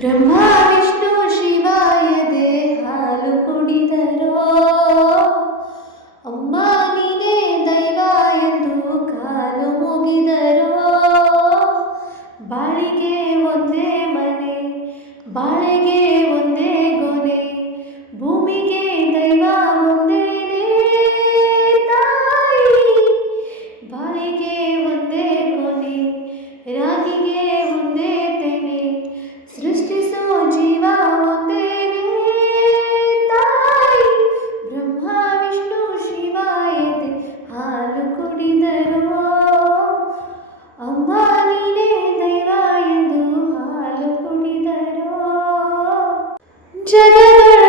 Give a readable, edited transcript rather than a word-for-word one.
ಬ್ರಹ್ಮ ವಿಷ್ಣು ಶಿವಾಯದೆ ಹಾಲು ಕುಡಿದರೋ, ಅಮ್ಮ ನೀನೇ ದೈವ ಎಂದು ಕಾಲು ಮುಗಿದರೋ. ಬಾಳಿಗೆ ಒಂದೇ ಮನೆ, ಬಾಳೆಗೆ ಒಂದೇ ಗೊನೆ, ಭೂಮಿಗೆ ದೈವ ಒಂದೇನೇ ತಾಯಿ. ಬಾಳಿಗೆ ಒಂದೇ ಕೊನೆ, ರಾಗಿಗೆ ಒಂದೇ ತೆನೆ, ಸೃಷ್ಟಿಸೋ ಜೀವ ಒಂದೇನೇ ತಾಯಿ. ಬ್ರಹ್ಮ ವಿಷ್ಣು ಶಿವ ಎದೆ ಹಾಲು ಕುಡಿದರೋ, ಅಮ್ಮ ನೀನೇ ದೈವ ಎಂದು ಹಾಲು ಕುಡಿದರೋ. ಜಗದೊಳ